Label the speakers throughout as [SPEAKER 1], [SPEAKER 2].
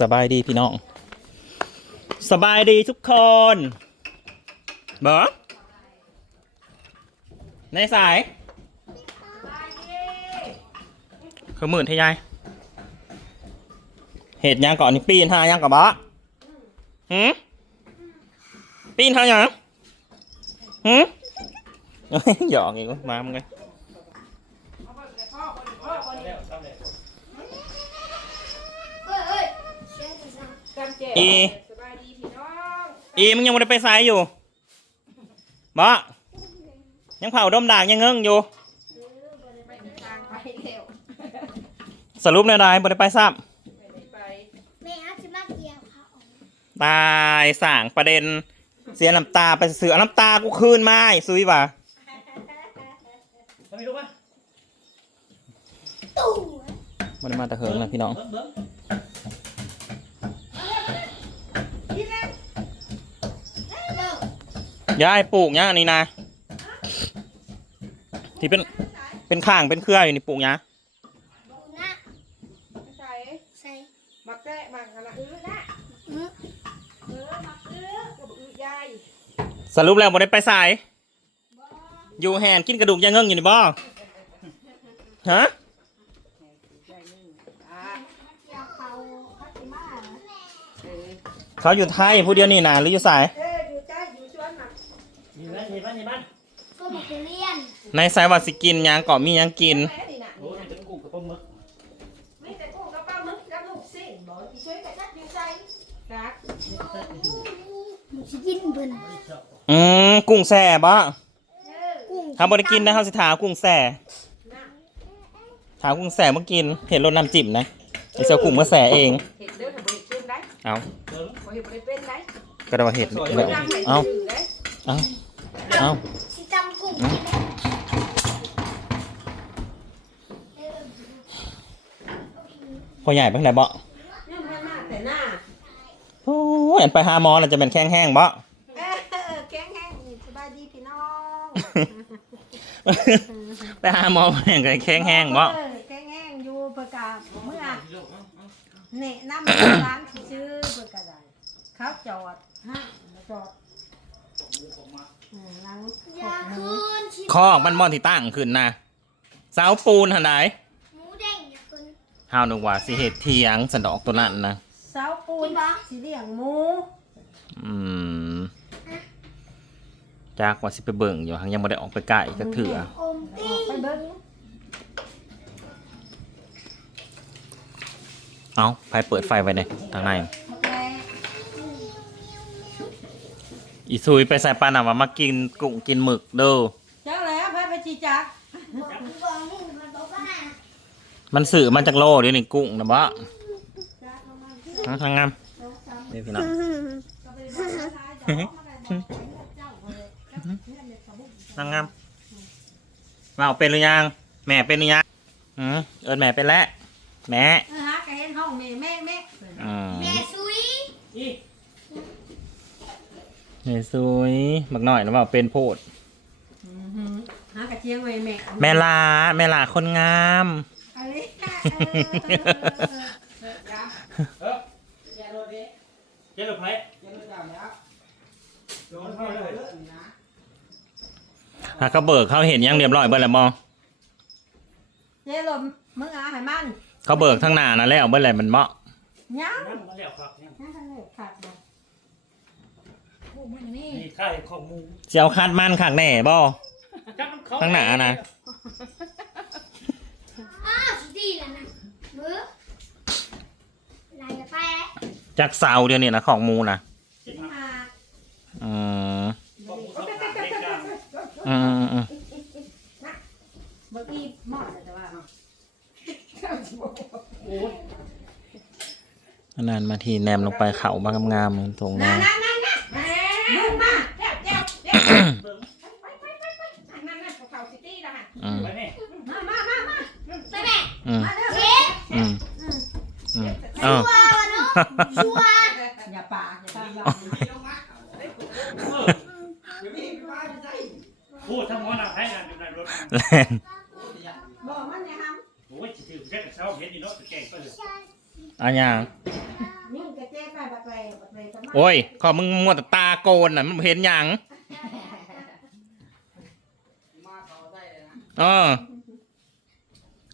[SPEAKER 1] สบายดีพี่น้อง สบายดีทุกคนเบอในสายคือหมื่นที่ยายเหตุยังก่อนนี่ปีนหายังก่อนบะหืมปีนหายังหืมหยอกอีกมามึงไง
[SPEAKER 2] ฮ้ยเฮ้ยเสียง จะสั่ง
[SPEAKER 3] จำเจ
[SPEAKER 1] อี
[SPEAKER 3] สบายดีพี่น้อง
[SPEAKER 1] อีมึงยังไม่ได้ไปสายอยู่บะยังเผาดมด่างยังเงิงอยู่
[SPEAKER 3] ไม่มีทางไปเร็ว
[SPEAKER 1] สรุปในใดบ่ได้ไปซ้
[SPEAKER 3] ไม่ได้ไป
[SPEAKER 2] แม่อาจจะมาเกี่ยวเขาำ
[SPEAKER 1] ตายสั่งประเด็น เสียน้ำตาไปเสือน้ำตากูคืนมาไอ้ซุยว่ะ
[SPEAKER 4] ไม่รู้ป่ะ
[SPEAKER 2] ตู่
[SPEAKER 1] มันมาแตะเหิงนะพี่น้อง
[SPEAKER 4] เบิ้งเบิ้ง
[SPEAKER 1] ย้ายปลูกเนี้ยนี่นะที่เป็นเป็นข้างเป็นเครืออยู่นี่ปลูกเนี้ย
[SPEAKER 2] ดูนะ
[SPEAKER 3] ไม่ใส่
[SPEAKER 2] ใส่
[SPEAKER 3] มักแตะมักอะไรอื้อนะ
[SPEAKER 2] อื้อ
[SPEAKER 3] เออมักอื้อกับอื้อยาย
[SPEAKER 1] สรุปแล้วบ่ได้ไปสายอยู่แหนกินกระดูกยังเงิงอยู่นี่บ่ฮะ
[SPEAKER 3] ยายนึ่งอ่า
[SPEAKER 2] เกี่ยวเขาเขาจะมา
[SPEAKER 3] เออ
[SPEAKER 1] เขาอยู่ไทยผู้เดียวนี่นะหรืออยู่สาย
[SPEAKER 3] เอออยู่ใจอยู่ชวนน่ะ
[SPEAKER 4] มีบ้านมีบ้านมีบ้าน
[SPEAKER 2] ก็มาเรียน
[SPEAKER 1] ในสายว่าสิกินหยังก็มีหยังกิน
[SPEAKER 4] โอ้ยเกุ้งกับปลาหมึก
[SPEAKER 3] มีแต่กูกับป้ามึงกับลูกสิ่งบอกที่ช่วยกันนัดอยู่ใจรัก
[SPEAKER 2] มึงกินเบิ่น
[SPEAKER 1] อืมกุ้งแส่บ่
[SPEAKER 3] เออ
[SPEAKER 2] กุ้ง
[SPEAKER 1] ถ้าบ่ได้กินนะเฮาสิถากุ้งแส่
[SPEAKER 3] นะ
[SPEAKER 1] ถากุ้งแส่มากิน เห็นรสน้ำจิ้มนะไอ้เจ้ากุ้งมาแส่เอง
[SPEAKER 3] เห็ดเด้อถ้าบ่เห็ดเป็นได้
[SPEAKER 1] เอา
[SPEAKER 4] เบิ้ง
[SPEAKER 3] บ่เห็ดบ่ได้เป็นได้
[SPEAKER 1] ก็ได้ว่าเห็ด
[SPEAKER 3] บ่
[SPEAKER 1] แล้ว
[SPEAKER 3] ได้ให้
[SPEAKER 1] เอา
[SPEAKER 3] ชื่อได้
[SPEAKER 1] เอาเอา
[SPEAKER 2] สิจำกุ้งกินไหม
[SPEAKER 1] พอใหญ่ไปไหนบ่
[SPEAKER 3] ยังไม่มาแต่หน้า
[SPEAKER 1] โอ้ยอันไปหาหมอน่ะจะเป็นแข้งแห้งบ่
[SPEAKER 3] เออแกงแห้งสบายดีพี่น้อง
[SPEAKER 1] ไปหาหมอแห้งกับแข้งแห้งบ่
[SPEAKER 3] เออแกงแห้งอยู่เพื่อกาเมื่อเนะน้ำร้านที่ซื้อเพื่อกาได้เขาจอดฮะจอดอืมหลัง
[SPEAKER 2] อย่าคืนชิ
[SPEAKER 1] คอกมันม่อนที่ตั้งขึ้นนะเสาปูนหั่นใด
[SPEAKER 2] หมูแดงอย่า คืน
[SPEAKER 1] เฮานึกว่าสิเฮ็ดเถียงสันดอกตัวนั้นนะ
[SPEAKER 3] เสาปูนสีเหลี่ยงหมู
[SPEAKER 1] อืมจากว่าสิไปเบิ่งอยู่หังยังบ่ได้ออกไปใกล้จักเถื่อ
[SPEAKER 2] อมตี
[SPEAKER 3] ไปเบิ้ง
[SPEAKER 1] เอ้าไผเปิดไฟไว้เนี่ยทางใน
[SPEAKER 3] มาแก
[SPEAKER 1] อีซุยไปใส่ปลาหนาว่ามากินกุ้งกินหมึกเด้อ
[SPEAKER 3] เจ้าแล้วพาไปจีจัก
[SPEAKER 1] มันสื่อมาจากโลเดี๋ยวนี้กุ้งนะบ่ฮะทางงามนี่พี่น้องนางงามว่าเอาเป็นหรือยังแม่เป็นหรือยังอืมเอิญแม่เป็นแล้วแม่
[SPEAKER 3] เออฮะแกเห็นห้องแม่แม่แม่
[SPEAKER 1] อืม
[SPEAKER 2] แม่ซุย
[SPEAKER 4] อี
[SPEAKER 1] แม่ซุยมักหน่อยนะว่าเป็นโพด
[SPEAKER 3] หากระเจียงไว้แม่
[SPEAKER 1] แม่ลาแม่ลาคนงาม
[SPEAKER 3] อะไร
[SPEAKER 4] เออแกโดนดิเจ๊ลูกไผ่เจ๊ลูกดำแล้วโดนเข้าเลย
[SPEAKER 1] หากเขาเบิกเขาเห็นยังเรียบร้อยเบิดแล้วมอ
[SPEAKER 3] เจ๊ลมมึงอาให้มัน
[SPEAKER 1] เขาเบิกทั้งหน้านะแล้วเบิดแล้วมันเหมาะ
[SPEAKER 3] ยัง
[SPEAKER 4] นั่งมาแล้วครับเนี่ย
[SPEAKER 3] นั่นทางนี้ขาดบ่โอ้มันนี่
[SPEAKER 4] นี่ค่ายของมู
[SPEAKER 1] เสียวคาดมันขางแหน่บ่
[SPEAKER 4] จับน้ำเขา
[SPEAKER 1] ข้างหน้านะ
[SPEAKER 2] อ้าวสิดี แล้วนะมือไหนจะไปแล้ว
[SPEAKER 1] จากเสาเดียวนี่นะของหมูนะ
[SPEAKER 3] มา
[SPEAKER 1] อืม
[SPEAKER 4] ของมูต้องการให้กลาง
[SPEAKER 1] อืมอืมอืม
[SPEAKER 3] เมื่อกี้หมอดแต่ว่า
[SPEAKER 4] โอ้ย
[SPEAKER 1] นานมาทีแนมลงไปเขาบางงามๆเหมือนตรง
[SPEAKER 3] นั่
[SPEAKER 1] นั้นน
[SPEAKER 3] นั่นนั่นนั่นมึงมาเจ้าเจ้าเจ้า
[SPEAKER 4] เบิ้ง
[SPEAKER 3] ไปไปไปไปนั่นนั่นเขาซิตี้ละฮะ
[SPEAKER 1] อืม
[SPEAKER 4] ไปแม่
[SPEAKER 3] มามามามา
[SPEAKER 2] ไปแม่
[SPEAKER 1] อืม
[SPEAKER 3] มาเด้อ
[SPEAKER 2] เช็ด
[SPEAKER 1] อืมอืม
[SPEAKER 2] ชั
[SPEAKER 1] อ้าว
[SPEAKER 2] วร์เนาะชัวร์
[SPEAKER 3] อย่าปากอย่าทำเรา
[SPEAKER 4] พูดทั้งหมดนะให้งานอยู่ในรถ
[SPEAKER 1] แลน
[SPEAKER 3] บอกมันเนี่ยครับ
[SPEAKER 4] โอ้ยถือแค่เช้าเห็นนี่เนาะแกงก็เลย
[SPEAKER 1] อันยัง
[SPEAKER 3] ยุ่งกระเจ๊ไปบักเลยบักเลยสมัคร
[SPEAKER 1] โอ้ยขอมึงมัวแต่ตาโกนน่ะมันบ่เห็นหยังเออ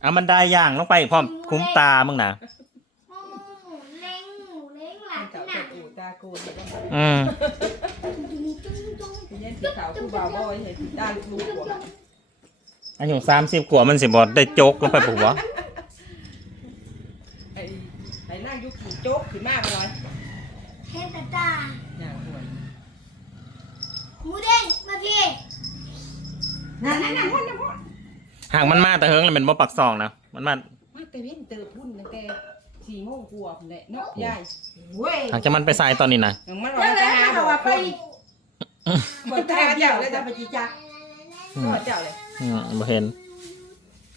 [SPEAKER 1] เอามันได้ย่างลงไปพร้อมคุ้มตามึงนะ
[SPEAKER 2] หมูเล้งหมูเล้งหลั
[SPEAKER 5] มัน
[SPEAKER 2] ง
[SPEAKER 5] เจ้า
[SPEAKER 2] หนั
[SPEAKER 5] เป็
[SPEAKER 2] ก
[SPEAKER 5] นอูตาโกนแล้วก็
[SPEAKER 1] อืม
[SPEAKER 5] เป็นยันสีขาวคู่บ่าวบอยเห็นตาลูกหัว
[SPEAKER 1] อายุสามสิบกว่ามันสิบอได้โจกลงไปปุ๊บวะ
[SPEAKER 5] ไอ้ไอ้นั่งยุคขี่โจ๊กขึ้นมากเลย
[SPEAKER 2] เห็นแต่ตา
[SPEAKER 5] อย่างหัว
[SPEAKER 2] หมูเด้งมาพี่
[SPEAKER 3] นั่นนั่นนั่นนั่น
[SPEAKER 1] หากมันมาแต่เฮิงเลยเป็นบ่ปักซองนะมันมา
[SPEAKER 5] มาแต่เว้นเติบพุ่นตั้งแต่สี่โมงกว่าพุ่นแหละเนาะยาย
[SPEAKER 3] เว้ย
[SPEAKER 1] หากจะมันไปใส่ตอนนี้นะ
[SPEAKER 5] อย่างมัน
[SPEAKER 3] แล้
[SPEAKER 5] ว่าวจะ
[SPEAKER 3] แล้ว
[SPEAKER 5] หา
[SPEAKER 3] เขา
[SPEAKER 5] บอ
[SPEAKER 3] ว่ากไป
[SPEAKER 5] คน
[SPEAKER 3] เปิดตาเดียวเลยจะไปจีจัก
[SPEAKER 1] อืม
[SPEAKER 5] ก็เจ้าเลย
[SPEAKER 1] อืมบ่เห็น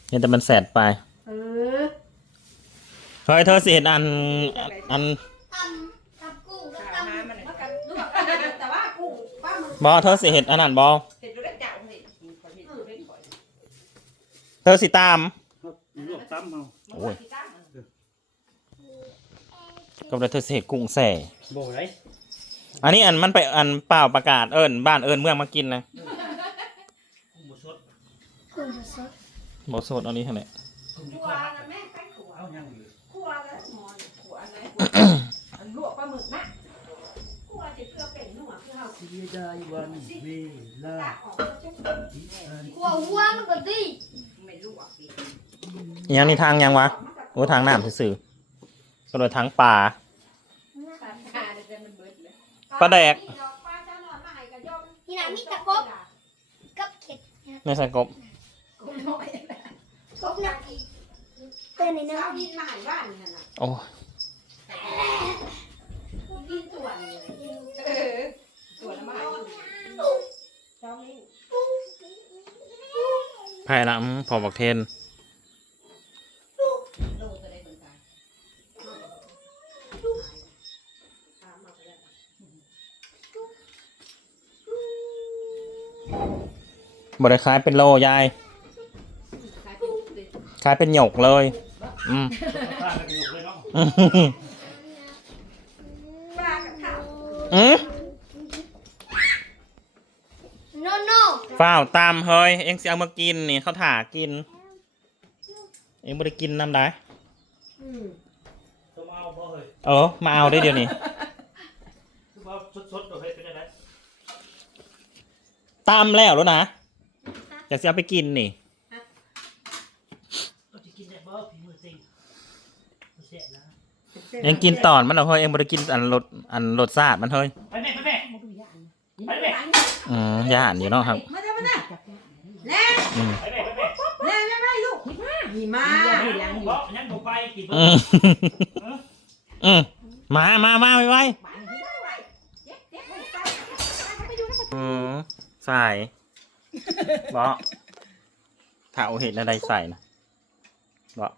[SPEAKER 1] เห็นแต่มันแสดไป
[SPEAKER 3] เออ
[SPEAKER 1] เฮ้ยเธอสิเห็นอันอัน
[SPEAKER 2] ตำกับกุ้งกับ
[SPEAKER 5] หา
[SPEAKER 2] ตำ
[SPEAKER 5] หามัน
[SPEAKER 3] แล้วกันลวกแต่ว่ากุ้งปลาหมึก
[SPEAKER 1] บอเธอสิเห็นอันนั้นบอ
[SPEAKER 5] เห็นดูได้เจ้าเห็นประเทศเล่นบ่อย
[SPEAKER 1] เธอสิตาม
[SPEAKER 4] ลวกตั้มเอา
[SPEAKER 1] โอ้ย
[SPEAKER 5] ที่ตั้ง
[SPEAKER 1] ก็เลยเธอสิเห็นกุ้งแส่
[SPEAKER 4] โบกไร
[SPEAKER 1] อันนี้อันมันไปอันเปล่าประกาศเอิญบ้านเอิญเมืองมากินนะ
[SPEAKER 4] หมูสด
[SPEAKER 2] กุ้งสด
[SPEAKER 1] บอสดเอานี้เท่าไหร่
[SPEAKER 3] ขัวนะแม่ไปขัว
[SPEAKER 4] เอายังอยู่
[SPEAKER 3] ขัวแล้วหมอน
[SPEAKER 5] หัวอันไหนอันลวกปลาหมึกนะ
[SPEAKER 3] ขัวจะเพื่อเป็นนัวเพื่อเอา
[SPEAKER 4] เสียดายวันเวลา
[SPEAKER 3] ตักออกแล้วจุ๊บ
[SPEAKER 4] ที่อัน
[SPEAKER 2] หัววัวมันก็ดี
[SPEAKER 5] ไม่ลวกสิ
[SPEAKER 1] อีหยังนี่ทางยังวะโอ้ทางน้ำซื่อๆก็เลยทางป่า
[SPEAKER 5] หาได้มันเบิดเลย
[SPEAKER 1] ปลาแดก
[SPEAKER 3] ปลาจะนอนมาให้กระยอม
[SPEAKER 2] นี่นะมีตะกบ กับเข็ด
[SPEAKER 1] ในใส่กบ
[SPEAKER 3] กบน้อย
[SPEAKER 2] กบนะเตือนในอยนึง
[SPEAKER 3] เอาดินมาให้บ้านนี่น่ะ
[SPEAKER 1] โอ้
[SPEAKER 3] ดินตัวนี่
[SPEAKER 5] เออตัวละมา
[SPEAKER 3] เจ้านี่
[SPEAKER 1] ไผ่ละอืมพอบอกเทน
[SPEAKER 5] โลตัวได้เหมือนกัน
[SPEAKER 3] ตามมาไปแล้ว
[SPEAKER 1] บริคล้ายเป็นโลยาย
[SPEAKER 5] ขายเป็นเลย
[SPEAKER 1] คล้ายเป็นหยกเลย อืม ฝ้าวตามเฮ้ย เอ็งสิเอามากินนี่เขาถ่ากิน เอ็งไม่ได้กินน้ำได้
[SPEAKER 3] อืม
[SPEAKER 4] ต้องเอาบ่เฮ้ย
[SPEAKER 1] เออมาเอาได้เดี๋ยวนี้
[SPEAKER 4] คือว่าสดๆตัวเฮ้ยเป็นยังไง
[SPEAKER 1] ตามแล้วแล้วนะอยากจะเอาไปกินนี่
[SPEAKER 4] ก็จะกินได้บ่พี่มือจริงเสียแล้ว
[SPEAKER 1] เอ็งกินตอนมันเอาเฮ้ย เอ็งไม่ได้กินอันรสอันรสชาติมันเฮ้ย
[SPEAKER 4] ไปแม่ไปแม่
[SPEAKER 5] มาดูย่าน
[SPEAKER 4] ไปแม่
[SPEAKER 1] อืมย่านอยู่เนาะครับ
[SPEAKER 3] มาเด้อมาเด้อ แน่
[SPEAKER 1] อืม
[SPEAKER 4] ไปแม่ไปแม่
[SPEAKER 3] แน่แม่แม่ลูกหิมะหิมะ
[SPEAKER 4] ยังบ่ยังบ่ไปกินบ่
[SPEAKER 1] อืมอืมมามามาไวไว
[SPEAKER 5] บ้านที่ไม่ไหวเย็บเย็บไปไปไปดูนะ
[SPEAKER 1] อืมใส่บอถ้าเอาเห็ดอะไรใส่นะบอ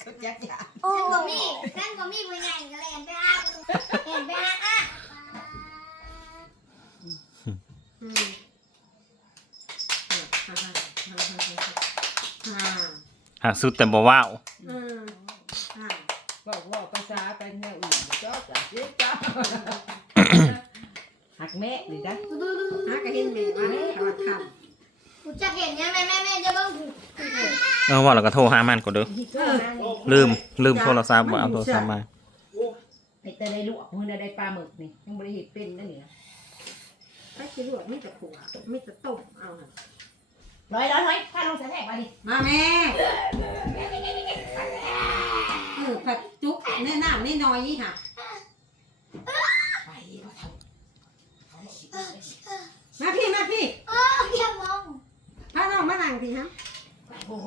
[SPEAKER 5] เขาแจ๊กอย่า
[SPEAKER 2] โอ้ก็มีนั่นก็มีไปไหนกันเลยเห็นไปหาเห็นไปหาอะ
[SPEAKER 3] อืมฮ่าฮ่าฮ่าฮ่าฮ่าฮ่า
[SPEAKER 1] หากสุดแต่บ่ว้าว
[SPEAKER 3] อืมฮ่า
[SPEAKER 5] บอกว่าภาษาไปแนวอื่นจ้าจ้าเจ๊จ้าหักแม่ดิจ้ะ
[SPEAKER 2] ดูดูดู
[SPEAKER 3] หาก็เห็นแม่ว่าเขาว่าท
[SPEAKER 2] กูจะเห็นยังแม่แม่แม่จะเบิ่งกู
[SPEAKER 1] เออว่าเราก็โทรหามันก่อนเด้อ
[SPEAKER 5] ที่ก็นั่ง
[SPEAKER 1] ลืมลืมโทรศัพท์บ่เอาโทรศัพท์มา
[SPEAKER 5] ไอ้แต่ได้ลวกมันได้ปลาหมึกนี่ยังบริเหตุเป็นนั่นนี่นะำ
[SPEAKER 3] ไอ้ที่ลวกมีแต่ขัวมีแต่ต้มเอาหั่น
[SPEAKER 5] ร้อยร้อยร้อยถ้าลงแสนแหกมาดิ
[SPEAKER 3] มาแม่เออผัดจุ๊บแน่น้ำแน่น้อยนี่ค่ะ
[SPEAKER 5] ไปเราทำเขาสิ
[SPEAKER 3] มาพี่มาพี่
[SPEAKER 2] โอ้อย่ามอง
[SPEAKER 3] พาน้องมานั่งสิฮะ
[SPEAKER 5] โอ้โห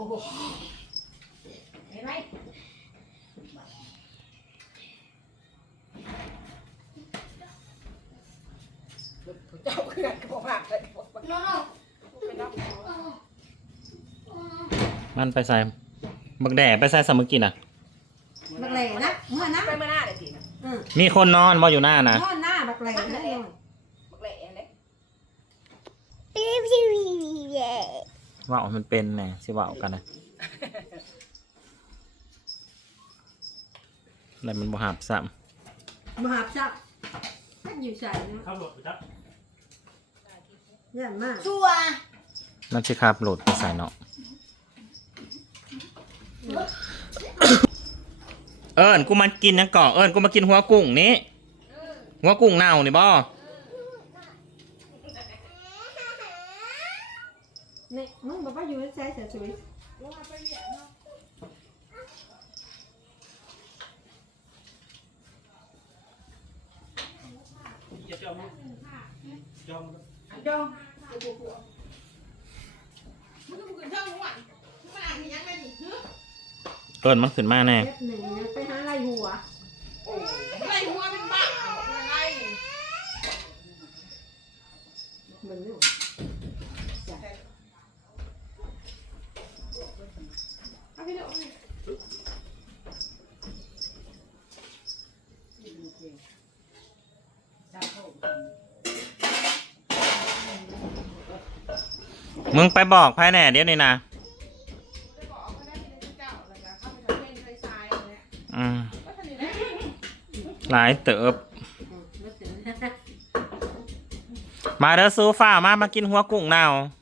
[SPEAKER 5] เห็นไหมเจ้าเพื่อนก็บอกว่าไปบอกว่า
[SPEAKER 2] โนโน
[SPEAKER 5] ไปนับ
[SPEAKER 1] มันไปใส่บักแด่ไปใส่สามึกกินอะ
[SPEAKER 3] บักแหล่นะเมื่อนะ
[SPEAKER 5] ไปเมื่อหน้าเลยสินะ
[SPEAKER 3] อืม
[SPEAKER 1] มีคนนอนบ่อยู่หน้านะ
[SPEAKER 3] เมื่อหน้าบักแหล่นะเอง
[SPEAKER 5] บักเละเลย
[SPEAKER 2] พี่พี่พี่
[SPEAKER 1] ว่ามันเป็นแน่สิว่ากันนะอะไรมันบ่หับซ้
[SPEAKER 3] มหาจับท่านอยู่ใส่เนาะ
[SPEAKER 4] ขับรถไปจับ
[SPEAKER 3] ย่านมาก
[SPEAKER 2] ชัวร์ำ
[SPEAKER 1] นั่นสิครับโหลดไปใส่เนาะ เอิญกูมากินนังก่อเอิญกูมากินหัวกุ้งนี้หัวกุ้งเน่านี่บ่
[SPEAKER 3] นี่มึงบอกว่าอยู่ในใจสวย
[SPEAKER 4] อย่าจอมจอม
[SPEAKER 3] ๆจอง
[SPEAKER 1] เอิญมันขึ้นมาแน่
[SPEAKER 3] เล็บหนึ่งนะไปหาอะไรหัว
[SPEAKER 5] อะไรหัวเป็นบ้าอะไร
[SPEAKER 3] เหมือนลูก
[SPEAKER 5] เอาพี่เดี๋ยว
[SPEAKER 1] มึงไปบอกภายแน่เดี๋ยวนี้นะ
[SPEAKER 5] จะ
[SPEAKER 1] หลายเติบ
[SPEAKER 3] อืมแล้วเสร็จแล้ว
[SPEAKER 1] มาเด้อซูฟ้ามามากินหัวกุ้งเน่า
[SPEAKER 5] เ